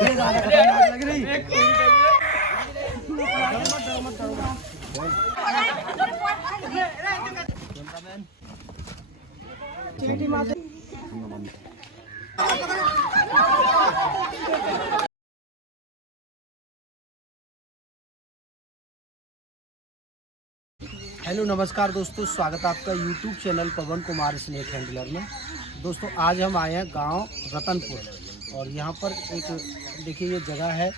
लग रही। हेलो नमस्कार दोस्तों, स्वागत है आपका यूट्यूब चैनल पवन कुमार स्नेक हैंडलर में। दोस्तों आज हम आए हैं गांव रतनपुर और यहां पर एक देखिए ये जगह है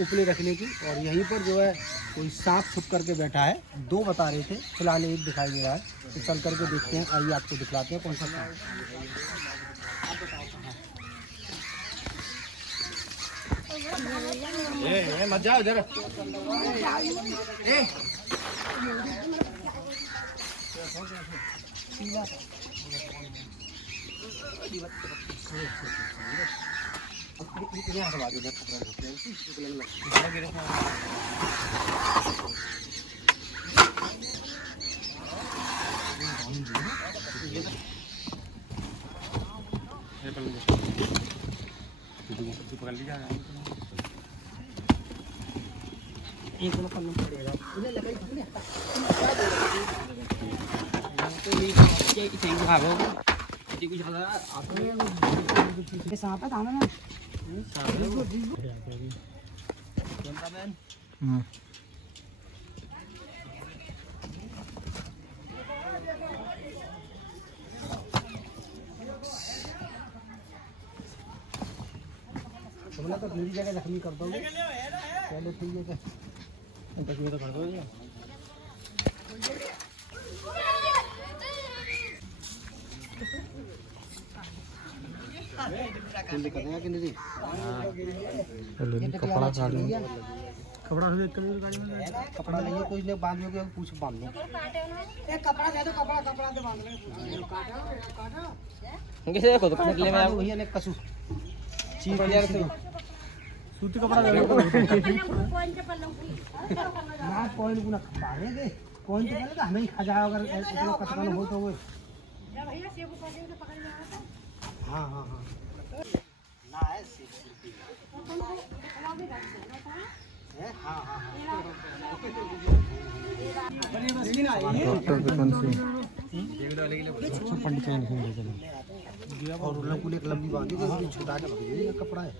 उपले रखने की, और यहीं पर जो है कोई सांप छुप करके बैठा है। दो बता रहे थे, फिलहाल एक दिखाई दे रहा है, तो चल करके देखते हैं। आइए आपको दिखलाते हैं कौन सा सांप। मत जाओ इधर। पकड़ लीजिए एक पकड़ना पड़ेगा। सांप है थाना में। तो मेरी जगह जख्मी कर दोगे पहले, ठीक है क्या? तस्वीर तो कर दो। कपड़ा कपड़ा नहीं है, कुछ नहीं बांध लो, पूछ बांध लो। एक कपड़ा दे दो, कपड़ा दे बांध लो। किसे को तो ले मैं वही है कसू चीज यार से सूती कपड़ा दे दो। ना पॉइंट गुना बारे दे, पॉइंट पहले तो हमें ही खा जाओ अगर इतना कचरा हो तो। वो भैया सेब को पकड़ के पकड़ में आता। हां हां हां ना है सेब है। हां हां बड़ी मशीन आई है डॉक्टर की कौन सी ये डालने के लिए पंडित ने दिया। और उन्होंने पूरी एक लंबी बांधी थी, छुटा के रख दिया। कपड़ा है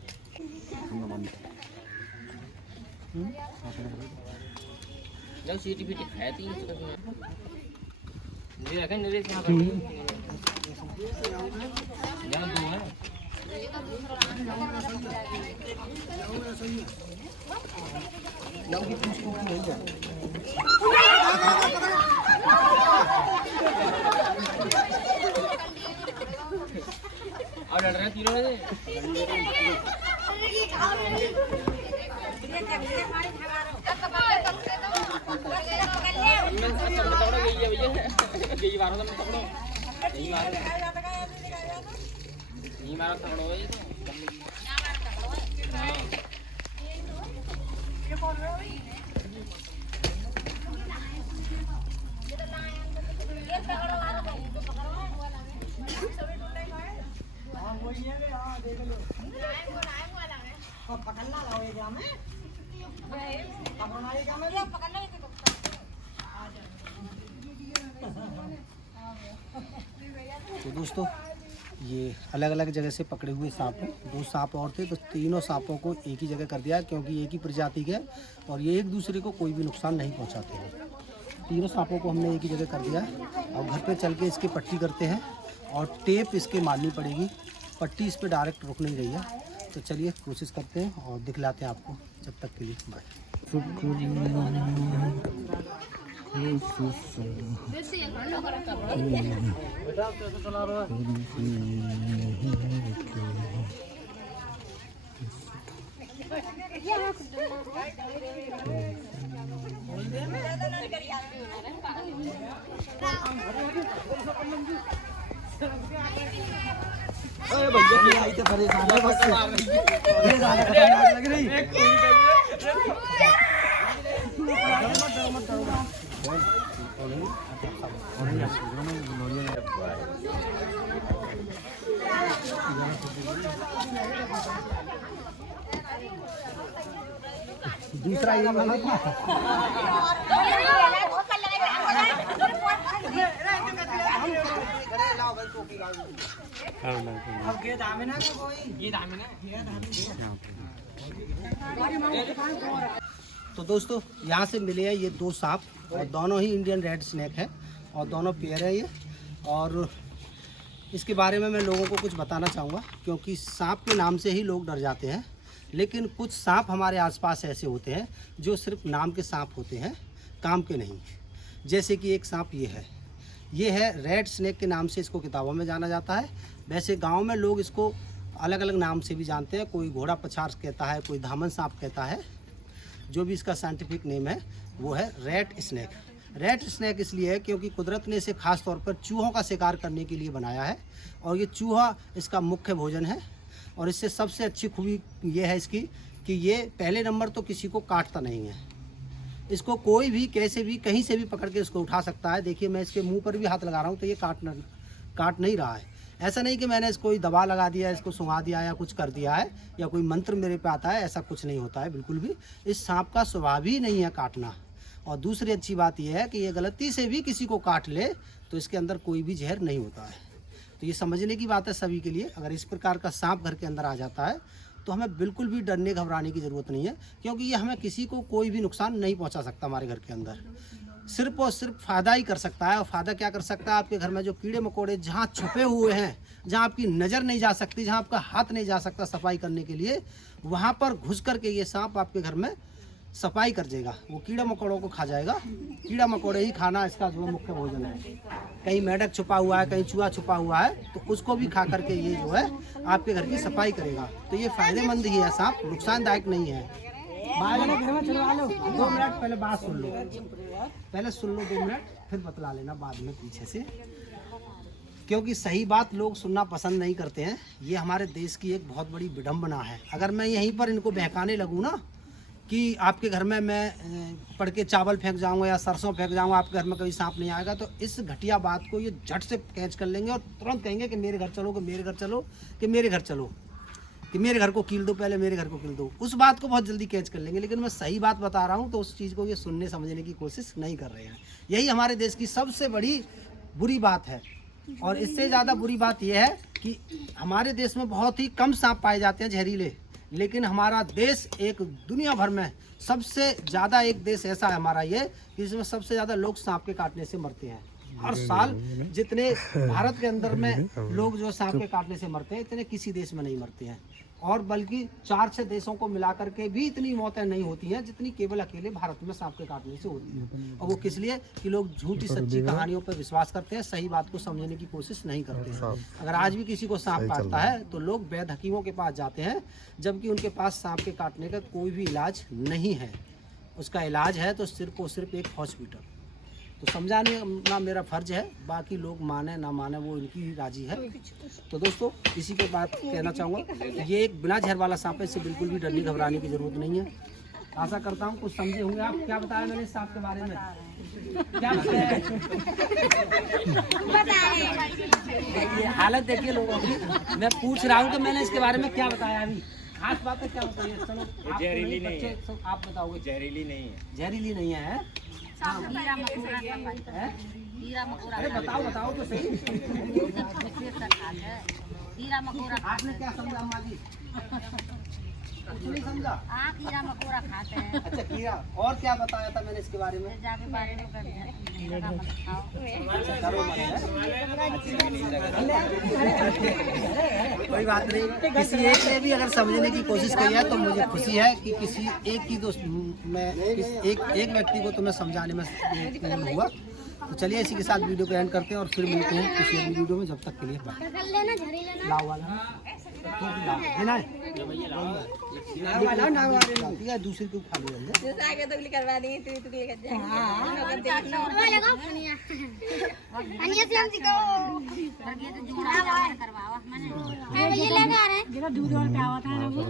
जब सीटी पीटी खाया थी ये रखा नरेश यहां पर यहां दो है। और डर रहे तीनों से पकड़ना लगेगा मैं पकड़ना तो दोस्तों ये अलग अलग जगह से पकड़े हुए सांप हैं। दो सांप और थे, तो तीनों सांपों को एक ही जगह कर दिया, क्योंकि एक ही प्रजाति के और ये एक दूसरे को कोई भी नुकसान नहीं पहुंचाते हैं। तीनों सांपों को हमने एक ही जगह कर दिया और घर पे चल के इसकी पट्टी करते हैं और टेप इसके मारनी पड़ेगी। पट्टी इस पर डायरेक्ट रुक नहीं रही है, तो चलिए कोशिश करते हैं और दिखलाते हैं आपको। जब तक के लिए बाय। अरे भैया आई तो परेशान है बस ये ज्यादा खतरनाक लग रही। दूसरा ये वाला था। तो दोस्तों यहाँ से मिले हैं ये दो सांप और दोनों ही इंडियन रेड स्नेक है और दोनों पेयर है ये। और इसके बारे में मैं लोगों को कुछ बताना चाहूँगा क्योंकि सांप के नाम से ही लोग डर जाते हैं, लेकिन कुछ सांप हमारे आसपास ऐसे होते हैं जो सिर्फ नाम के सांप होते हैं, काम के नहीं। जैसे कि एक सांप ये है रेड स्नेक के नाम से इसको किताबों में जाना जाता है। वैसे गांव में लोग इसको अलग अलग नाम से भी जानते हैं, कोई घोड़ा पछाड़ कहता है, कोई धामन सांप कहता है। जो भी इसका साइंटिफिक नेम है वो है रेड स्नेक। रेड स्नेक इसलिए है क्योंकि कुदरत ने इसे खास तौर पर चूहों का शिकार करने के लिए बनाया है और ये चूहा इसका मुख्य भोजन है। और इससे सबसे अच्छी खूबी ये है इसकी कि ये पहले नंबर तो किसी को काटता नहीं है। इसको कोई भी कैसे भी कहीं से भी पकड़ के इसको उठा सकता है। देखिए मैं इसके मुंह पर भी हाथ लगा रहा हूँ तो ये काट नहीं रहा है। ऐसा नहीं कि मैंने इसको दबा लगा दिया, इसको सुंघा दिया या कुछ कर दिया है या कोई मंत्र मेरे पे आता है, ऐसा कुछ नहीं होता है बिल्कुल भी। इस सांप का स्वभाव ही नहीं है काटना। और दूसरी अच्छी बात यह है कि ये गलती से भी किसी को काट ले तो इसके अंदर कोई भी जहर नहीं होता है। तो ये समझने की बात है सभी के लिए। अगर इस प्रकार का सांप घर के अंदर आ जाता है तो हमें बिल्कुल भी डरने घबराने की ज़रूरत नहीं है, क्योंकि ये हमें किसी को कोई भी नुकसान नहीं पहुंचा सकता। हमारे घर के अंदर सिर्फ और सिर्फ फ़ायदा ही कर सकता है। और फ़ायदा क्या कर सकता है? आपके घर में जो कीड़े मकोड़े जहाँ छुपे हुए हैं, जहाँ आपकी नज़र नहीं जा सकती, जहाँ आपका हाथ नहीं जा सकता सफाई करने के लिए, वहाँ पर घुस करके ये सांप आपके घर में सफाई कर जाएगा। वो कीड़ा मकोड़ों को खा जाएगा। कीड़ा मकोड़े ही खाना इसका जो मुख्य भोजन है। कहीं मेढक छुपा हुआ है, कहीं चूहा छुपा हुआ है, तो उसको भी खा करके ये जो है आपके घर की सफाई करेगा। तो ये फायदेमंद ही है सांप, नुकसानदायक नहीं है। घर में चलवा लो, 2 मिनट पहले बात सुन लो, पहले सुन लो 2 मिनट, फिर बतला लेना बाद में पीछे से, क्योंकि सही बात लोग सुनना पसंद नहीं करते हैं। ये हमारे देश की एक बहुत बड़ी विडंबना है। अगर मैं यहीं पर इनको बहकाने लगूँ ना कि आपके घर में मैं पड़ के चावल फेंक जाऊंगा या सरसों फेंक जाऊंगा, आपके घर में कभी सांप नहीं आएगा, तो इस घटिया बात को ये झट से कैच कर लेंगे और तुरंत कहेंगे कि मेरे घर चलो, कि मेरे घर चलो, कि मेरे घर चलो, कि मेरे घर को कील दो, पहले मेरे घर को कील दो। उस बात को बहुत जल्दी कैच कर लेंगे। लेकिन मैं सही बात बता रहा हूँ तो उस चीज़ को ये सुनने समझने की कोशिश नहीं कर रहे हैं। यही हमारे देश की सबसे बड़ी बुरी बात है। और इससे ज़्यादा बुरी बात यह है कि हमारे देश में बहुत ही कम सांप पाए जाते हैं जहरीले, लेकिन हमारा देश एक दुनिया भर में सबसे ज़्यादा एक देश ऐसा है हमारा ये, जिसमें सबसे ज़्यादा लोग सांप के काटने से मरते हैं। हर साल जितने भारत के अंदर में लोग जो सांप के काटने से मरते हैं, इतने किसी देश में नहीं मरते हैं। और बल्कि 4-6 देशों को मिलाकर के भी इतनी मौतें नहीं होती हैं जितनी केवल अकेले भारत में सांप के काटने से होती हैं। और वो किस लिए कि लोग झूठी सच्ची कहानियों पर विश्वास करते हैं, सही बात को समझने की कोशिश नहीं करते हैं। अगर आज भी किसी को सांप काटता है तो लोग वैद्य हकीमों के पास जाते हैं, जबकि उनके पास सांप के काटने का कोई भी इलाज नहीं है। उसका इलाज है तो सिर्फ और सिर्फ एक हॉस्पिटल। तो समझाने ना मेरा फ़र्ज है, बाकी लोग माने ना माने वो इनकी ही राजी है। तो दोस्तों इसी के बाद कहना चाहूँगा, ये एक बिना जहर वाला सांप है, इससे बिल्कुल भी डरने घबराने की ज़रूरत नहीं है। आशा करता हूँ कुछ समझे होंगे आप। क्या बताया मैंने सांप के बारे में? क्या बताया? ये हालत देखिए लोगों की। मैं पूछ रहा हूँ कि मैंने इसके बारे में क्या बताया अभी। खास बात है क्या बताइए? चलो जहरीली नहीं है, आप बताओगे। जहरीली नहीं है। जहरीली नहीं है। हीरा मकोड़ा है? हीरा मकोड़ा। अरे बताओ तो सही। हीरा मकोड़ा आपने क्या समझा अम्मा जी? कुछ नहीं समझा? आप हीरा मकोड़ा खाते हैं। अच्छा कीड़ा। और क्या बताया था मैंने इसके बारे में? जाके बारे में हीरा मत खाओ। कोई बात नहीं। किसी एक ने भी अगर समझने की कोशिश की है तो मुझे खुशी है कि किसी एक की दोस्त मैं एक व्यक्ति को तो मैं समझाने में हुआ। तो चलिए इसी के साथ वीडियो को एंड करते हैं और फिर मिलते हैं किसी अगली वीडियो में। जब तक के लिए बाय। लाओ वाला दूसरी को खाली करवा देंगे।